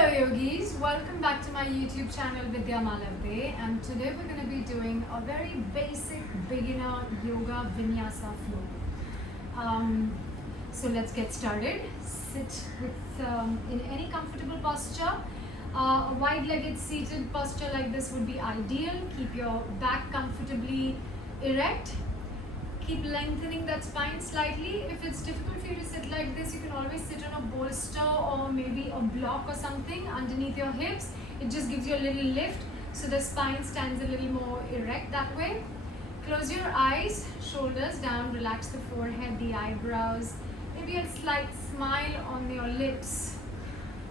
Hello yogis, welcome back to my YouTube channel Vidya Malabde, and today we're going to be doing a very basic beginner yoga vinyasa flow. So let's get started. Sit with in any comfortable posture. A wide-legged seated posture like this would be ideal. Keep your back comfortably erect. Keep lengthening that spine slightly. If it's difficult for you to sit like this, you can always sit on a bolster or maybe a block or something underneath your hips. It just gives you a little lift so the spine stands a little more erect that way. Close your eyes, shoulders down, relax the forehead, the eyebrows, maybe a slight smile on your lips.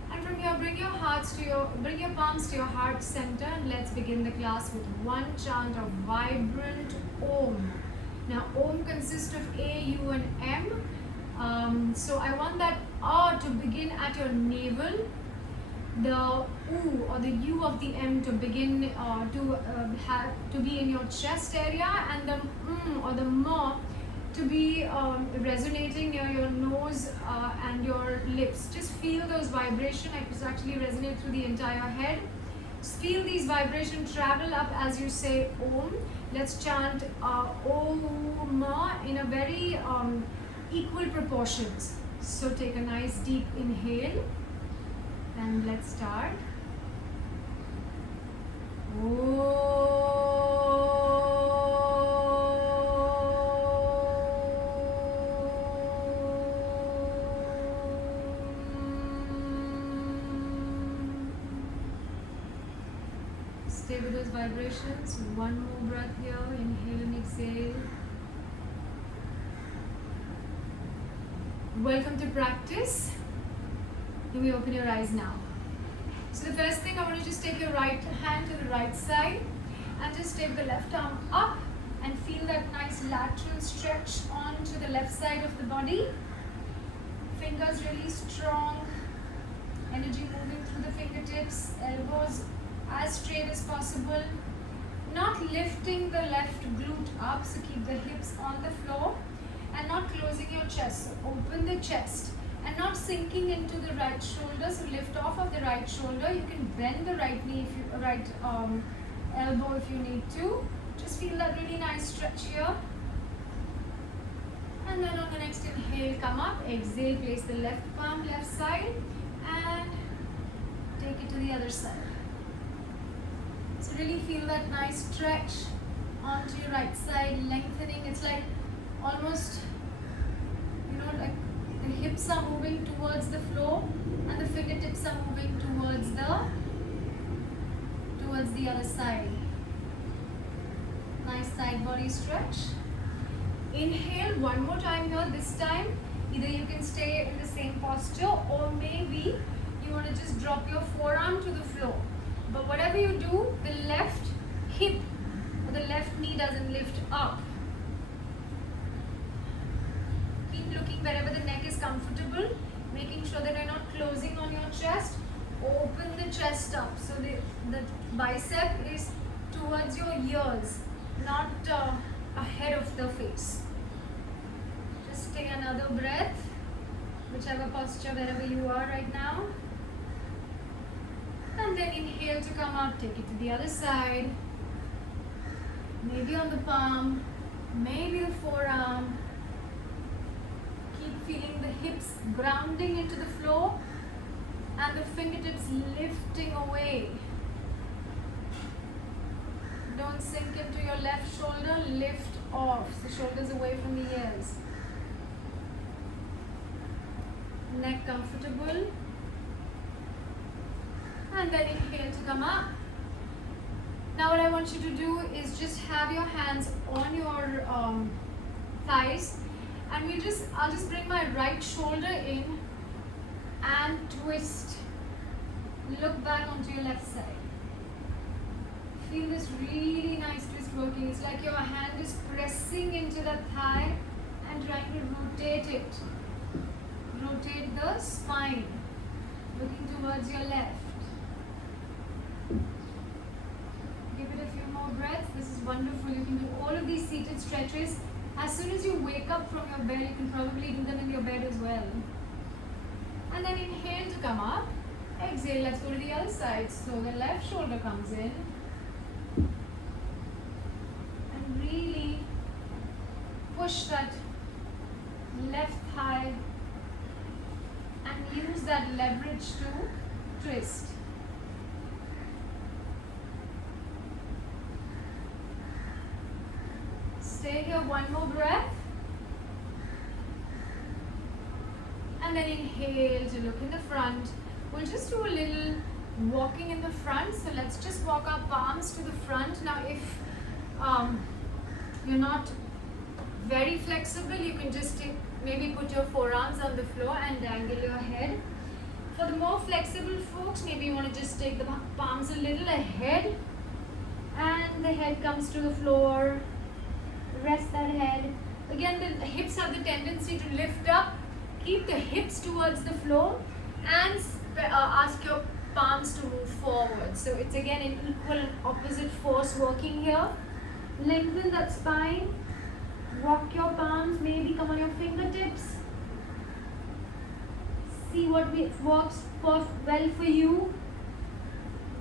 And from here, bring your palms to your heart center, and let's begin the class with one chant of vibrant Om. Now, Om consists of A, U and M. So I want that A to begin at your navel, the U or the U of the M to begin to be in your chest area, and the or the Ma to be resonating near your nose and your lips. Just feel those vibrations. It actually resonate through the entire head. Just feel these vibrations travel up as you say Om. Let's chant Om in a very equal proportions. So take a nice deep inhale and let's start. Stay with those vibrations. One more breath here. Inhale and exhale. Welcome to practice. You may open your eyes now. So the first thing, I want to just take your right hand to the right side and just take the left arm up and feel that nice lateral stretch onto the left side of the body. Fingers really strong. Energy moving through the fingertips. Elbows as straight as possible, not lifting the left glute up, so keep the hips on the floor, and not closing your chest. So open the chest and not sinking into the right shoulder. So lift off of the right shoulder. You can bend the right knee, elbow if you need to. Just feel that really nice stretch here. And then on the next inhale, come up. Exhale, place the left palm left side and take it to the other side. So really feel that nice stretch onto your right side, lengthening. It's like almost, like the hips are moving towards the floor and the fingertips are moving towards the other side. Nice side body stretch. Inhale one more time here. This time, either you can stay in the same posture or maybe you want to just drop your forearm to the floor. But whatever you do, the left hip or the left knee doesn't lift up. Keep looking wherever the neck is comfortable, making sure that you're not closing on your chest. Open the chest up. So the bicep is towards your ears, not ahead of the face. Just take another breath, whichever posture, wherever you are right now. And then inhale to come up, take it to the other side. Maybe on the palm, maybe the forearm. Keep feeling the hips grounding into the floor and the fingertips lifting away. Don't sink into your left shoulder, lift off. The shoulders away from the ears. Neck comfortable. And then inhale to come up. Now what I want you to do is just have your hands on your thighs, and I'll just bring my right shoulder in and twist. Look back onto your left side. Feel this really nice twist working. It's like your hand is pressing into the thigh and trying to rotate it. Rotate the spine, looking towards your left. Give it a few more breaths. This is wonderful. You can do all of these seated stretches. As soon as you wake up from your bed, you can probably do them in your bed as well. And then inhale to come up. exhale, let's go to the other side. So the left shoulder comes in. And really push that left thigh and use that leverage to twist. Stay here, one more breath. And then inhale to look in the front. We'll just do a little walking in the front. So let's just walk our palms to the front. Now if you're not very flexible, you can just maybe put your forearms on the floor and dangle your head. For the more flexible folks, maybe you want to just take the palms a little ahead and the head comes to the floor. Rest that head. Again, the hips have the tendency to lift up. Keep the hips towards the floor and ask your palms to move forward. So it's again an equal and opposite force working here. Lengthen that spine. Rock your palms, maybe come on your fingertips. See what works well for you.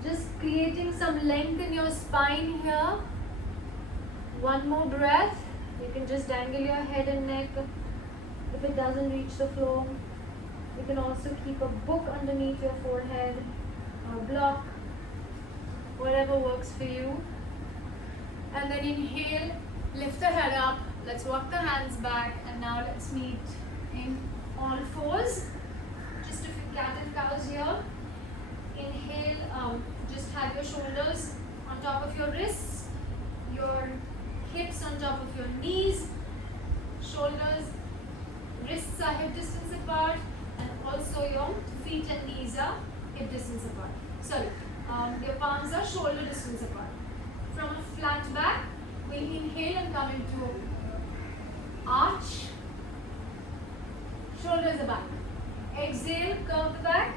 Just creating some length in your spine here. One more breath. You can just dangle your head and neck if it doesn't reach the floor. You can also keep a book underneath your forehead or a block, whatever works for you. And then inhale, lift the head up. Let's walk the hands back, and now let's meet in all fours. Just a few cat and cows here. Inhale, just have your shoulders on top of your wrists, your hips on top of your knees, shoulders, wrists are hip distance apart, and also your feet and knees are hip distance apart. Sorry, your palms are shoulder distance apart. From a flat back, we'll inhale and come into arch, shoulders are back. Exhale, curve the back.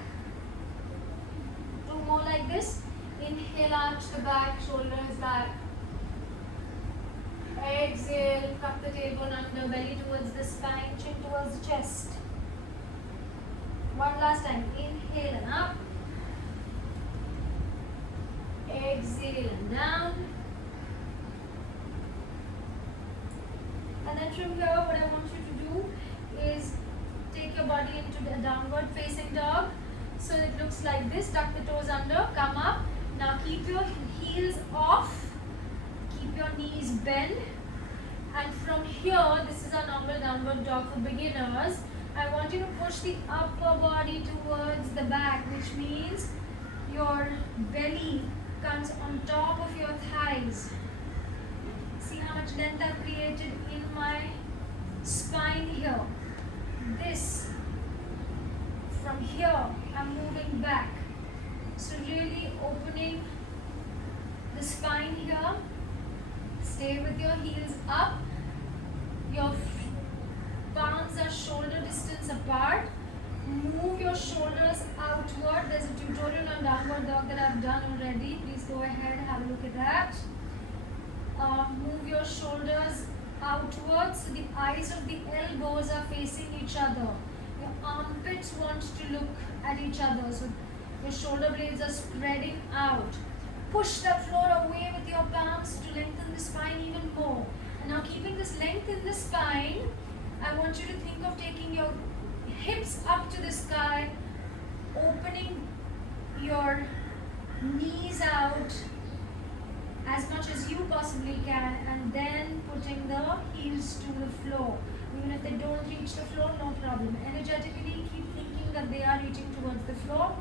Two more like this. Inhale, arch the back, shoulders back. Exhale, tuck the tailbone under, belly towards the spine, chin towards the chest. One last time. Inhale and up. Exhale and down. And then from here, what I want you to do is take your body into the downward facing dog. So it looks like this. Tuck the toes under, come up. Now keep your heels off. Keep your knees bent. And from here, this is our normal downward dog for beginners. I want you to push the upper body towards the back, which means your belly comes on top of your thighs. See how much length I've created in my spine here. This, from here, I'm moving back. So really opening the spine here. Stay with your heels up. Your palms are shoulder distance apart. Move your shoulders outward. There's a tutorial on downward dog that I've done already. Please go ahead, have a look at that. Move your shoulders outwards so the eyes of the elbows are facing each other. Your armpits want to look at each other. So your shoulder blades are spreading out. Push that floor away with your palms to lengthen the spine even more. And now keeping this length in the spine, I want you to think of taking your hips up to the sky, opening your knees out as much as you possibly can, and then putting the heels to the floor. Even if they don't reach the floor, no problem. Energetically, keep thinking that they are reaching towards the floor.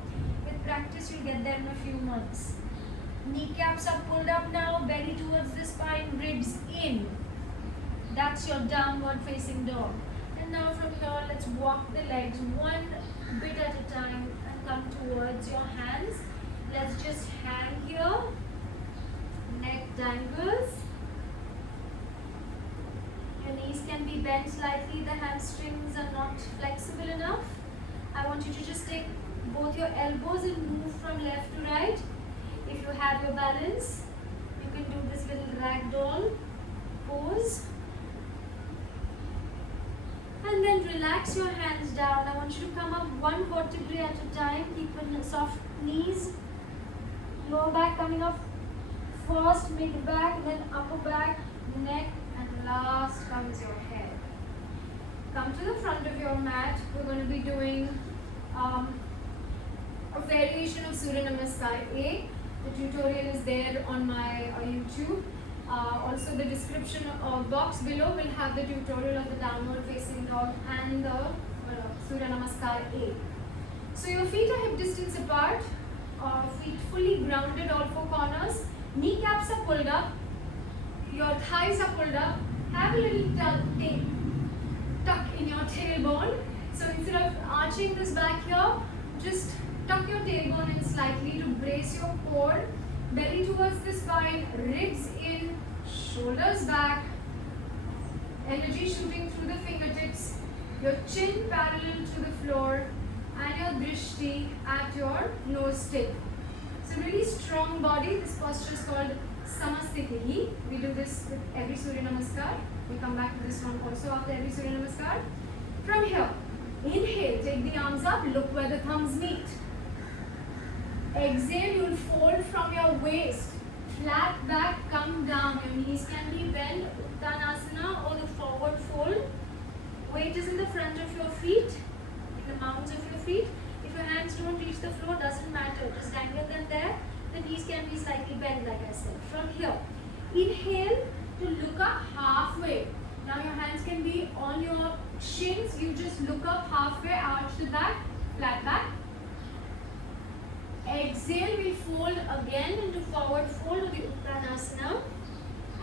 With practice, you'll get there in a few months. Kneecaps are pulled up now, belly towards the spine, ribs in. That's your downward facing dog. And now from here, let's walk the legs one bit at a time and come towards your hands. Let's just hang here. Neck dangles. Your knees can be bent slightly. The hamstrings are not flexible enough. I want you to just take both your elbows and move from left to right. If you have your balance, you can do this little ragdoll pose. And then relax your hands down. I want you to come up one vertebrae at a time. Keep soft knees. Lower back coming up first, mid back, then upper back, neck, and last comes your head. Come to the front of your mat. We're going to be doing a variation of Surya Namaskar A. The tutorial is there on my YouTube. Also the description box below will have the tutorial of the downward facing dog and the Surya Namaskar A. So your feet are hip distance apart, feet fully grounded, all four corners, kneecaps are pulled up, your thighs are pulled up, have a little tuck in your tailbone. So instead of arching this back here, just tuck your tailbone in slightly to brace your core, belly towards the spine, ribs in, shoulders back, energy shooting through the fingertips, your chin parallel to the floor, and your drishti at your nose tip. So really strong body. This posture is called Samastitihi. We do this with every Surya Namaskar. We come back to this one also after every Surya Namaskar. From here, inhale, take the arms up, look where the thumbs meet. Exhale, you will fold from your waist. Flat back, come down. Your knees can be bent, Uttanasana or the forward fold. Weight is in the front of your feet, in the mounds of your feet. If your hands don't reach the floor, doesn't matter. Just dangle them there. The knees can be slightly bent, like I said. From here, inhale to look up halfway. Now your hands can be on your shins. You just look up halfway, arch the back, flat back. Exhale, we fold again into forward fold of the Uttanasana.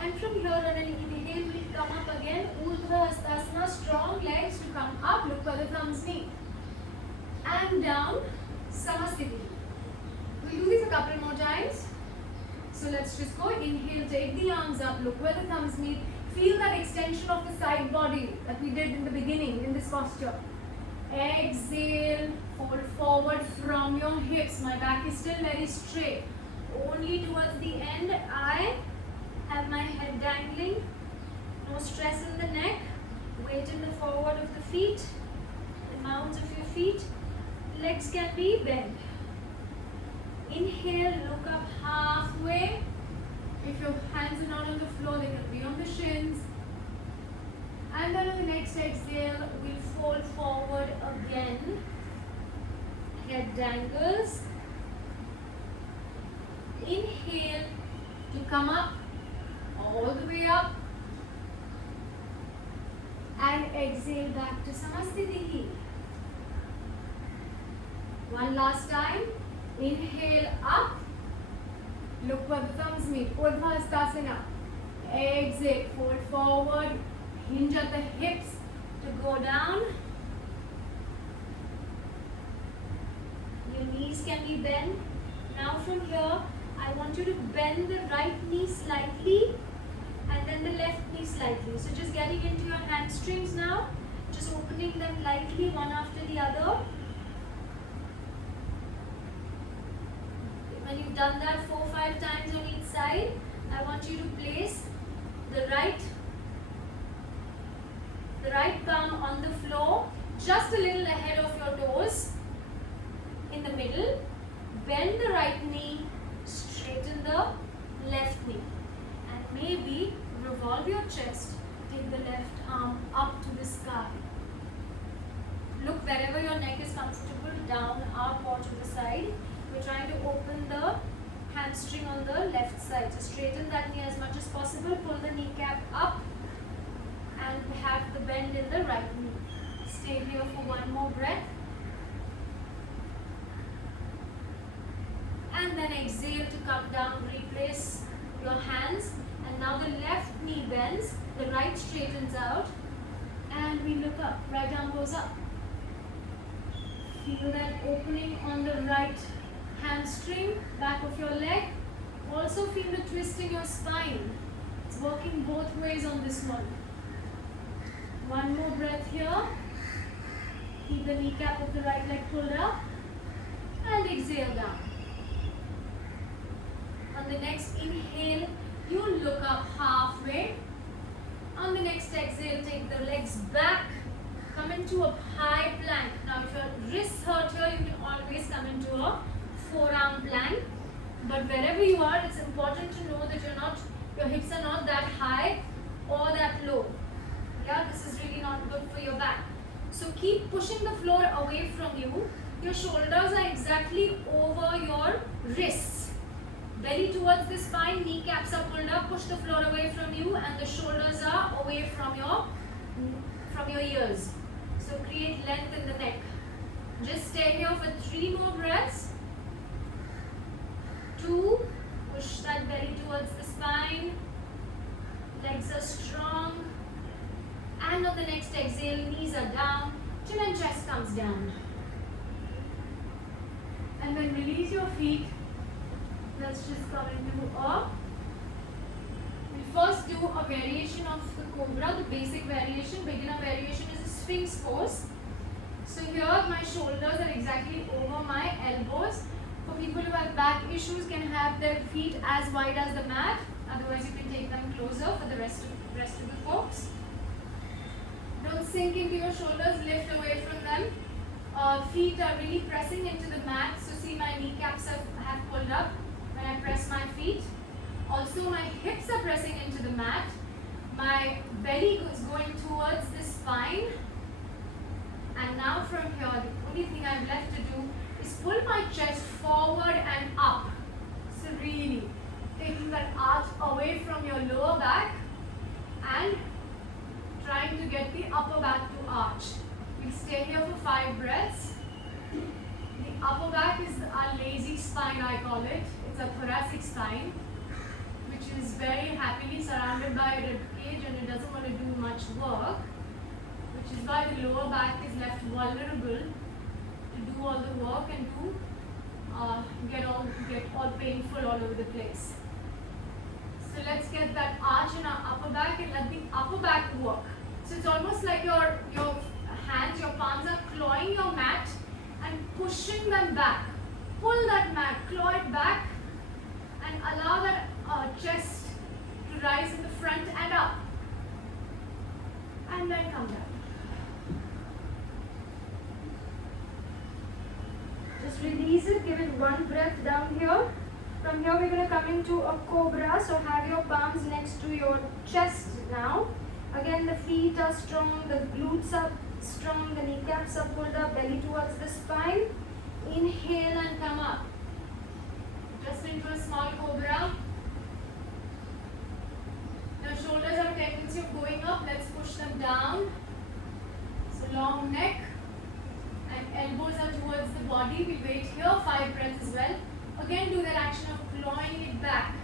And from here on an inhale, we come up again, Urdhva Hastasana, strong legs to come up, look where the thumbs meet. And down, Samastiti. We'll do this a couple more times. So let's just go, inhale, take the arms up, look where the thumbs meet. Feel that extension of the side body that we did in the beginning in this posture. Exhale, fold forward from your hips. My back is still very straight. Only towards the end, I have my head dangling. No stress in the neck. Weight in the forward of the feet, the mounds of your feet. Legs can be bent. Inhale, look up halfway. If your hands are not on the floor, they can be on the shins. And then on the next exhale, we'll fold forward again. Head dangles. Inhale to come up, all the way up. And exhale back to Samastitihi. One last time. Inhale up. Look where the thumbs meet. Urdhva Hastasana. Exhale, fold forward. Hinge at the hips to go down. Your knees can be bent. Now from here, I want you to bend the right knee slightly and then the left knee slightly. So just getting into your hamstrings now. Just opening them lightly one after the other. When you've done that 4 or 5 times on each side, I want you to place the right palm on the floor, just a little ahead of your toes, in the middle. Bend the right knee, straighten the left knee, and maybe revolve your chest. Take the left arm up to the sky. Look wherever your neck is comfortable, down, up, or to the side. We're trying to open the hamstring on the left side. So straighten that knee as much as possible. Pull the kneecap up and have the bend in the right knee. Stay here for one more breath. And then exhale to come down. Replace your hands. And now the left knee bends. The right straightens out. And we look up. Right arm goes up. Feel that opening on the right hamstring, back of your leg. Also feel the twist in your spine. It's working both ways on this one. One more breath here. Keep the kneecap of the right leg pulled up. And exhale down. On the next inhale, you look up halfway. On the next exhale, take the legs back come into a high plank. Now if your wrists hurt here, you can always come into a forearm plank. But wherever you are, it's important to know that your hips are not that high or that low. Yeah, this is really not good for your back. So keep pushing the floor away from you. Your shoulders are exactly over your wrists. Belly towards the spine, kneecaps are pulled up, push the floor away from you, and the shoulders are away from your ears. So create length in the neck. Just stay here for 3 more breaths. 2, push that belly towards the spine. Legs are strong. And on the next exhale, knees are down, chin and chest comes down. And then release your feet. Let's just come into a. We'll first do a variation of the cobra, the basic variation. Beginner variation is a sphinx pose. So here my shoulders are exactly over my elbows. For people who have back issues, can have their feet as wide as the mat. Otherwise, you can take them closer for the rest of the folks. Don't sink into your shoulders, lift away from them. Feet are really pressing into the mat. So see, my kneecaps have pulled up when I press my feet. Also, my hips are pressing into the mat. My belly is going towards the spine. And now from here, the only thing I'm left to do is pull my chest forward and up. So really, taking that arch away from your lower back and trying to get the upper back to arch. We'll stay here for 5 breaths. The upper back is a lazy spine, I call it. It's a thoracic spine, which is very happily surrounded by a rib cage and it doesn't want to do much work, which is why the lower back is left vulnerable to do all the work and to get all painful all over the place. So let's get that arch in our upper back and let the upper back work. So it's almost like your hands, your palms are clawing your mat and pushing them back. Pull that mat, claw it back and allow that chest to rise in the front and up. And then come down. Just release it, give it 1 breath down here. From here we're going to come into a cobra. So have your palms next to your chest now. Again, the feet are strong, the glutes are strong, the kneecaps are pulled up, belly towards the spine. Inhale and come up. Just into a small cobra. Your shoulders have a tendency of going up. Let's push them down. So long neck and elbows are towards the body. We wait here, 5 breaths as well. Again, do that action of clawing it back.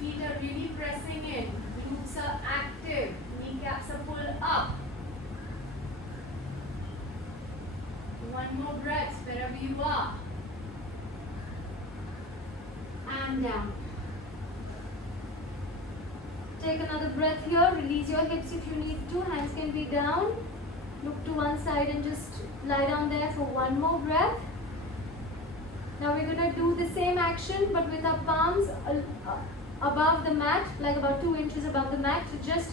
Feet are really pressing in. Glutes are active. Kneecaps are pulled up. 1 more breath wherever you are. And down. Take another breath here. Release your hips if you need to. Hands can be down. Look to one side and just lie down there for 1 more breath. Now we're going to do the same action but with our palms above the mat, like about 2 inches above the mat, to just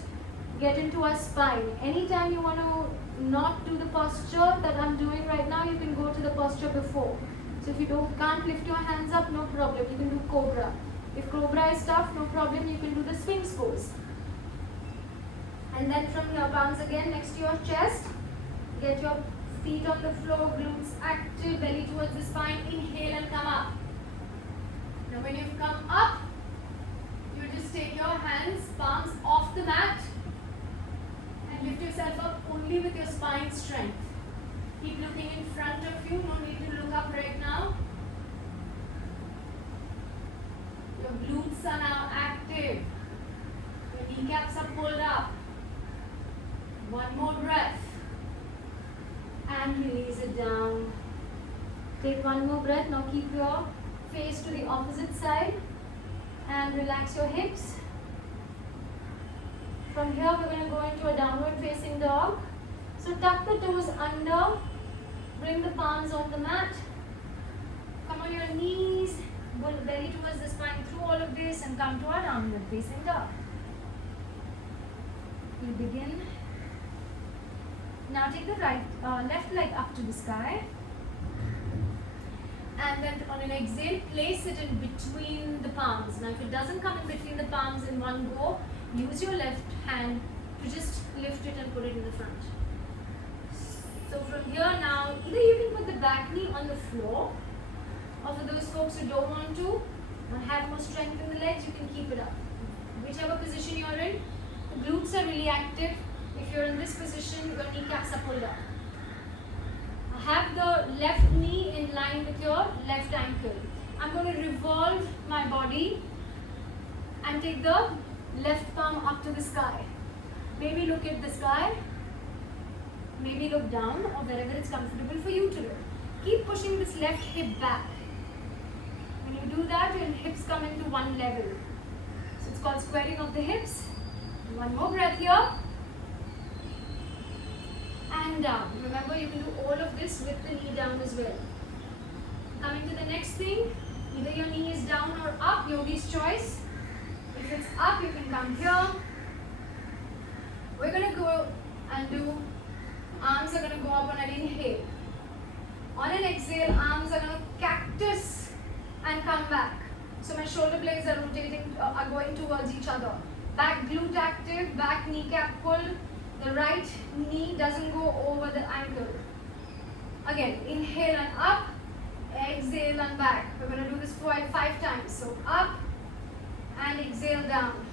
get into our spine. Anytime you want to not do the posture that I'm doing right now, you can go to the posture before. So if you can't lift your hands up, no problem, you can do cobra. If cobra is tough, no problem, you can do the sphinx pose. And then from your palms again next to your chest, get your feet on the floor, glutes active, belly towards the spine. Inhale and come up. Now when you've come up, you just take your hands, palms off the mat and lift yourself up only with your spine strength. Keep looking in front of you, no need to look up right now. Your glutes are now active. Your kneecaps are pulled up. 1 more breath. And release it down. Take 1 more breath. Now keep your face to the opposite side and relax your hips. From here we're going to go into a downward facing dog. So tuck the toes under, bring the palms on the mat, come on your knees, pull the belly towards the spine through all of this and come to our downward facing dog. We begin Now take the left leg up to the sky. And then on an exhale, place it in between the palms. Now if it doesn't come in between the palms in one go, use your left hand to just lift it and put it in the front. So from here now, either you can put the back knee on the floor, or for those folks who don't want to and have more strength in the legs, you can keep it up. Whichever position you're in, the glutes are really active. If you're in this position, your kneecaps are pulled up. Have the left knee in line with your left ankle. I'm going to revolve my body and take the left palm up to the sky. Maybe look at the sky, maybe look down, or wherever it's comfortable for you to look. Keep pushing this left hip back. When you do that, your hips come into one level. So it's called squaring of the hips. One more breath here. And down. Remember, you can do all of this with the knee down as well. Coming to the next thing, either your knee is down or up, yogi's choice. If it's up, you can come here. We're going to go and do, arms are going to go up on an inhale. On an exhale, arms are going to cactus and come back. So my shoulder blades are rotating, are going towards each other. Back glute active, back kneecap pull. The right knee doesn't go over the ankle. Again, inhale and up, exhale and back. We're going to do this 5 times. So up and exhale down.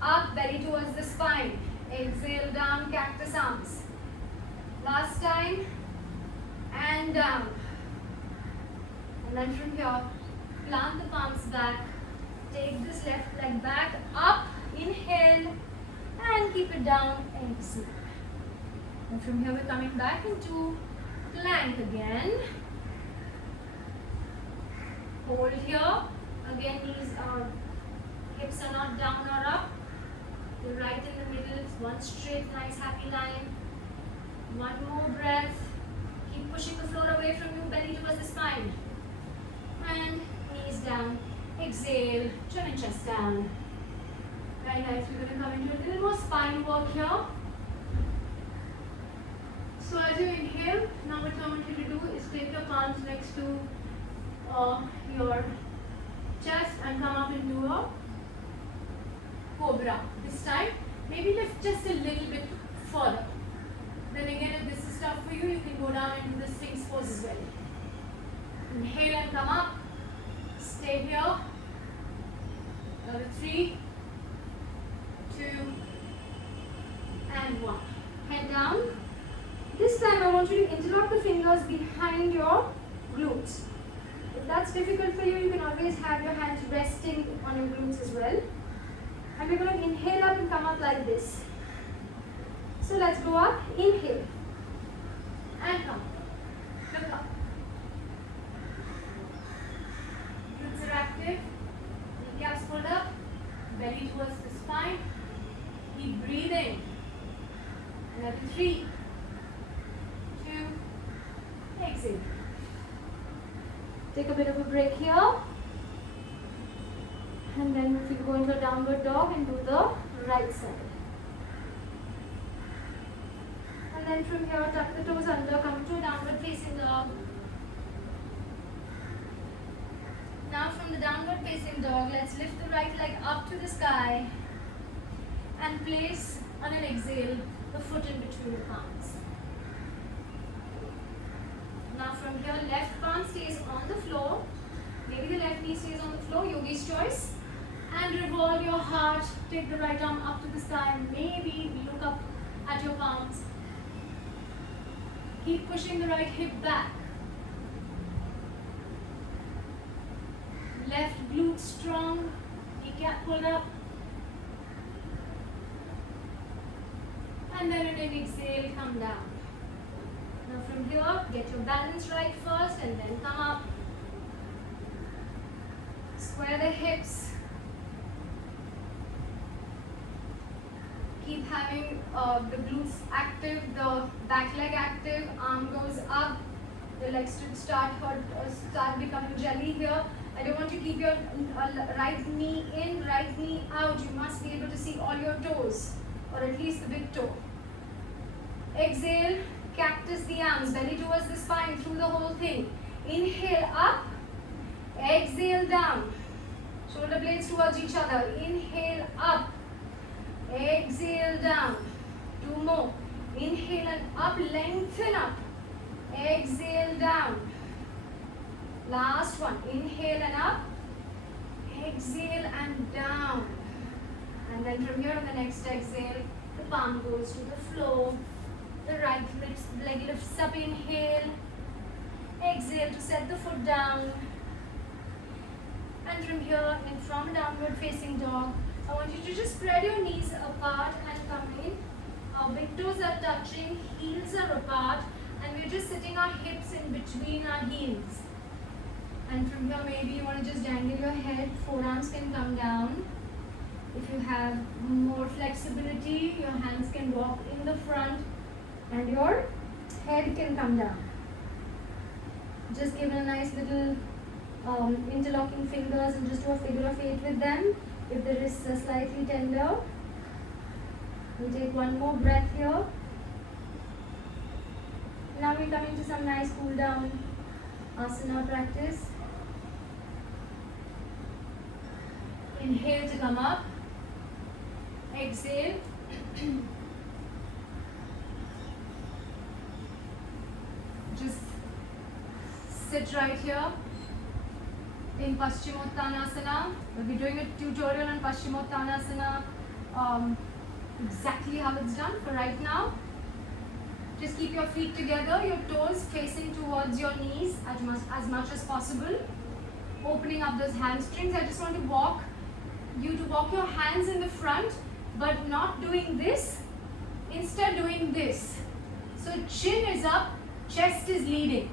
Up, belly towards the spine. Exhale down, cactus arms. Last time, and down. And then from here, plant the palms back. Take this left leg back, up, inhale, and keep it down, exhale. And from here we're coming back into plank again. Hold here. Again, knees are, hips are not down or up. The right in the middle is one straight, nice happy line. One more breath. Keep pushing the floor away from you, belly towards the spine. And knees down. Exhale, chin and chest down. Very nice. We're going to come into a little more spine work here. So as you inhale, now what I want you to do is take your palms next to your chest and come up into a cobra. This time, maybe lift just a little bit further. Then again, if this is tough for you, you can go down into the Sphinx pose as well. Inhale and come up. Stay here. Another 3, 2, and 1. Head down. This time I want you to interlock the fingers behind your glutes. If that's difficult for you, you can always have your hands resting on your glutes as well. And we're going to inhale up and come up like this. So let's go up. Inhale. And come. Look up. Glutes are active. Kneecaps pulled up. Belly towards the spine. Keep breathing. Another 3, 2, exhale. Take a bit of a break here. And then if you go into a downward dog and do the right side. And then from here, tuck the toes under, come to a downward facing dog. Now from the downward facing dog, let's lift the right leg up to the sky and place on an exhale the foot in between the palms. Now from here, left palm stays on the floor. Maybe the left knee stays on the floor, yogi's choice. And revolve your heart, take the right arm up to the sky, maybe look up at your palms. Keep pushing the right hip back. Left glute strong, kneecap pulled up. And then in an exhale, come down. Now from here, get your balance right first and then come up. Square the hips. Keep having the glutes active, the back leg active, arm goes up. The legs should start becoming jelly here. I don't want to keep your right knee in, right knee out. You must be able to see all your toes, or at least the big toe. Exhale, cactus the arms, belly towards the spine through the whole thing. Inhale up, exhale down. Shoulder blades towards each other. Inhale up, exhale down. 2 more. Inhale and up, lengthen up. Exhale down. Last one. Inhale and up, exhale and down. And then from here on the next exhale, the palm goes to the floor. The right leg lifts up, inhale. Exhale to set the foot down. And from here, from downward facing dog, I want you to just spread your knees apart and come in. Our big toes are touching, heels are apart, and we're just sitting our hips in between our heels. And from here, maybe you want to just dangle your head, forearms can come down. If you have more flexibility, your hands can walk in the front and your head can come down. Just give it a nice little interlocking fingers and just do a figure of 8 with them. If the wrists are slightly tender, we'll take one more breath here. Now we come into some nice cool down asana practice. Inhale to come up. Exhale. Just sit right here in Paschimottanasana. We'll be doing a tutorial on Paschimottanasana, exactly how it's done. For right now, just keep your feet together, your toes facing towards your knees as much as possible. Opening up those hamstrings. I just want to walk your hands in the front, but not doing this, instead doing this. So chin is up, chest is leading.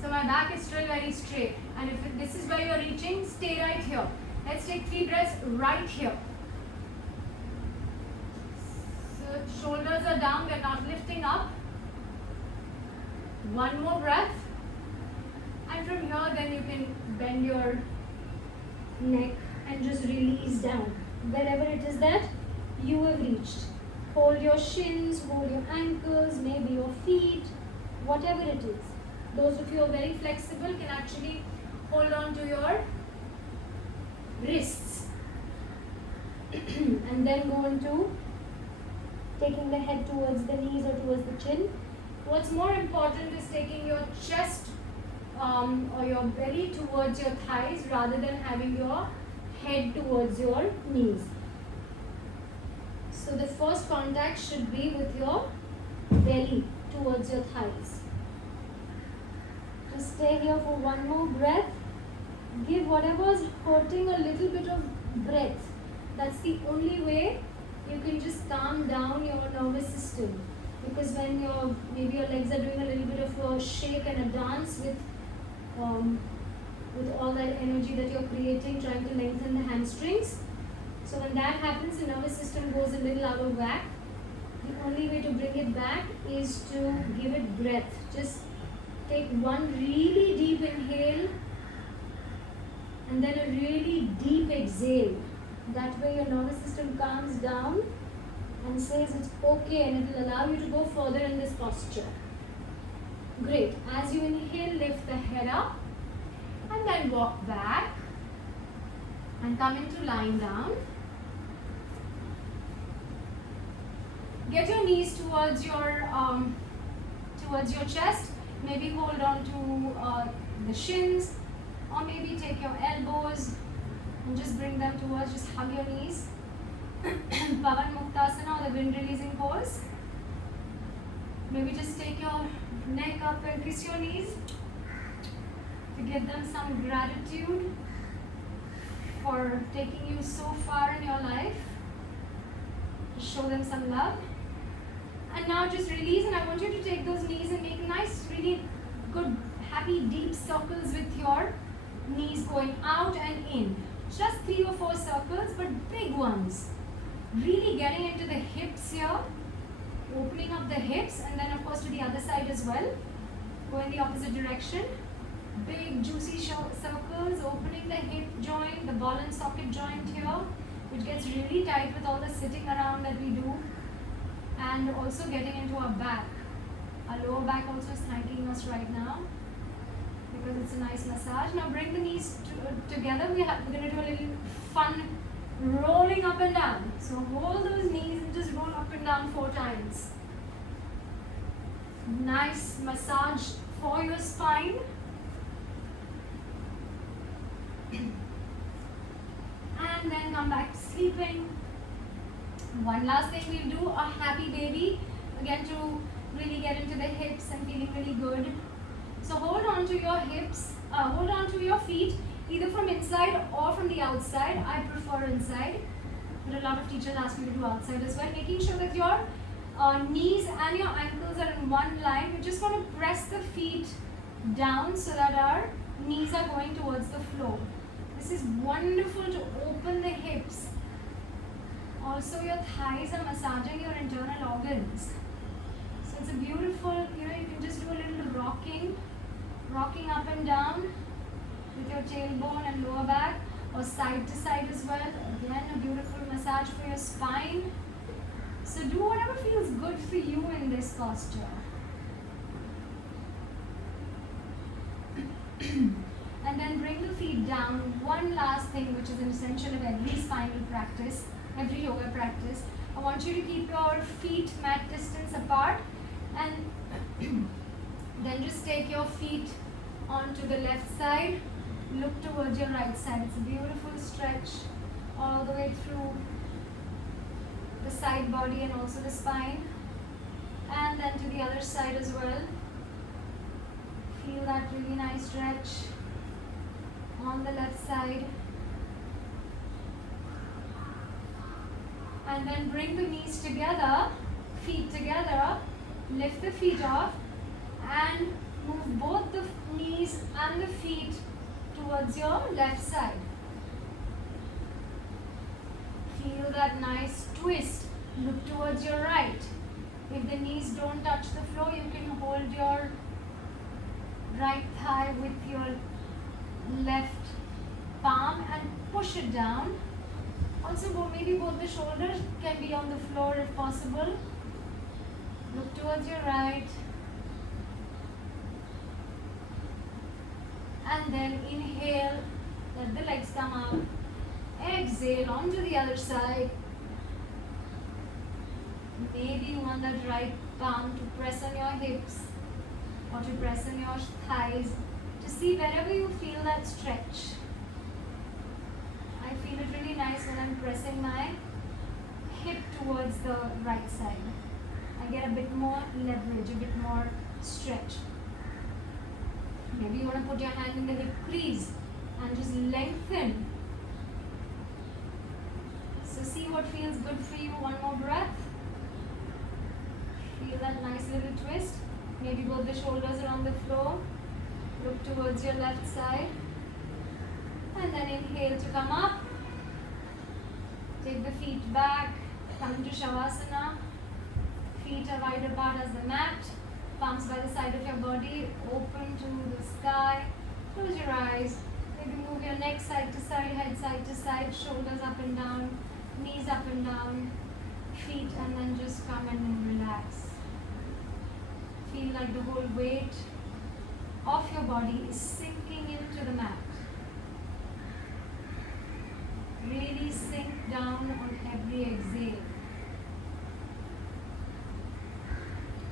So my back is still very straight. And if this is where you're reaching, stay right here. Let's take 3 breaths right here. So shoulders are down, we're not lifting up. One more breath. And from here, then you can bend your neck and just release down. Wherever it is that you have reached. Hold your shins, hold your ankles, maybe your feet, whatever it is. Those of you who are very flexible can actually hold on to your wrists. And then go into taking the head towards the knees or towards the chin. What's more important is taking your chest or your belly towards your thighs rather than having your head towards your knees. So the first contact should be with your belly towards your thighs. Just stay here for one more breath. Give whatever is hurting a little bit of breath. That's the only way you can just calm down your nervous system. Because when maybe your legs are doing a little bit of a shake and a dance with all that energy that you're creating, trying to lengthen the hamstrings. So when that happens, the nervous system goes a little out of whack. The only way to bring it back is to give it breath. Just take one really deep inhale and then a really deep exhale. That way your nervous system calms down and says it's okay, and it will allow you to go further in this posture. Great. As you inhale, lift the head up and then walk back and come into lying down. Get your knees towards your chest. Maybe hold on to the shins, or maybe take your elbows and just bring them towards, just hug your knees. Pavan Muktasana, or the wind releasing pose. Maybe just take your neck up and kiss your knees to give them some gratitude for taking you so far in your life. Just show them some love. And now just release, and I want you to take those knees and make nice, really good, happy, deep circles with your knees going out and in. Just 3 or 4 circles, but big ones. Really getting into the hips here, opening up the hips, and then of course to the other side as well. Go in the opposite direction. Big juicy circles, opening the hip joint, the ball and socket joint here, which gets really tight with all the sitting around that we do. and also getting into our back. Our lower back also is thanking us right now because it's a nice massage. Now bring the knees together. We're going to do a little fun rolling up and down. So hold those knees and just roll up and down 4 times. Nice massage for your spine. And then come back to sleeping. One last thing we'll do, a happy baby. Again, to really get into the hips and feeling really good. So hold on to your hips, hold on to your feet, either from inside or from the outside. I prefer inside, but a lot of teachers ask me to do outside as well. Making sure that your knees and your ankles are in one line. We just want to press the feet down so that our knees are going towards the floor. This is wonderful to open the hips. Also, your thighs are massaging your internal organs. So it's a beautiful, you can just do a little rocking up and down with your tailbone and lower back, or side to side as well. Again, a beautiful massage for your spine. So do whatever feels good for you in this posture. And then bring the feet down. One last thing, which is an essential of every spinal practice, every yoga practice. I want you to keep your feet mat distance apart, and then just take your feet onto the left side. Look towards your right side. It's a beautiful stretch all the way through the side body and also the spine. And then to the other side as well. Feel that really nice stretch on the left side. And then bring the knees together, feet together, lift the feet off and move both the knees and the feet towards your left side. Feel that nice twist. Look towards your right. If the knees don't touch the floor, you can hold your right thigh with your left palm and push it down. Also, maybe both the shoulders can be on the floor if possible. Look towards your right. And then inhale, let the legs come up. Exhale onto the other side. Maybe you want that right palm to press on your hips or to press on your thighs, to see wherever you feel that stretch. I feel it really nice when I'm pressing my hip towards the right side. I get a bit more leverage, a bit more stretch. Maybe you want to put your hand in the hip crease and just lengthen. So see what feels good for you. One more breath. Feel that nice little twist. Maybe both the shoulders are on the floor. Look towards your left side. And then inhale to come up. Take the feet back. Come into Shavasana. Feet are wide apart as the mat. Palms by the side of your body. Open to the sky. Close your eyes. Maybe move your neck side to side, head side to side, shoulders up and down, knees up and down, feet, and then just come in and relax. Feel like the whole weight of your body is sinking into the mat. Really sink down on every exhale.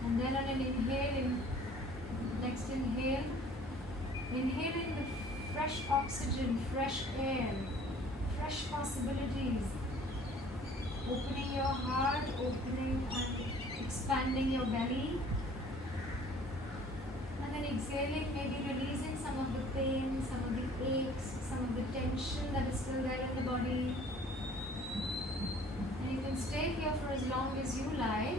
And then on an inhale, next inhale, inhaling the fresh oxygen, fresh air, fresh possibilities. Opening your heart, opening and expanding your belly. And then exhaling, maybe releasing some of the pain, some of the aches, some of the tension that is still there in the body. And you can stay here for as long as you like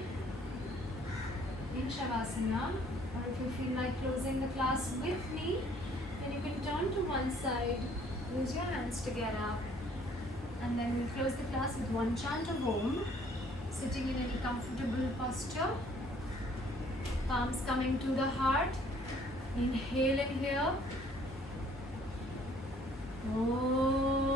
in Shavasana, or if you feel like closing the class with me, then you can turn to one side, use your hands to get up, and then we'll close the class with one chant of Om, sitting in any comfortable posture, palms coming to the heart, inhaling here, Om.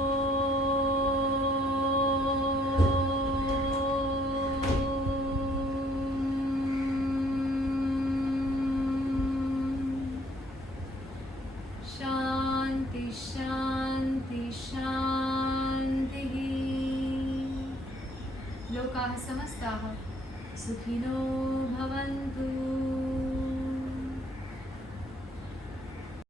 शान्ति शान्तिः। लोकाः समस्ताः सुखिनो भवन्तु।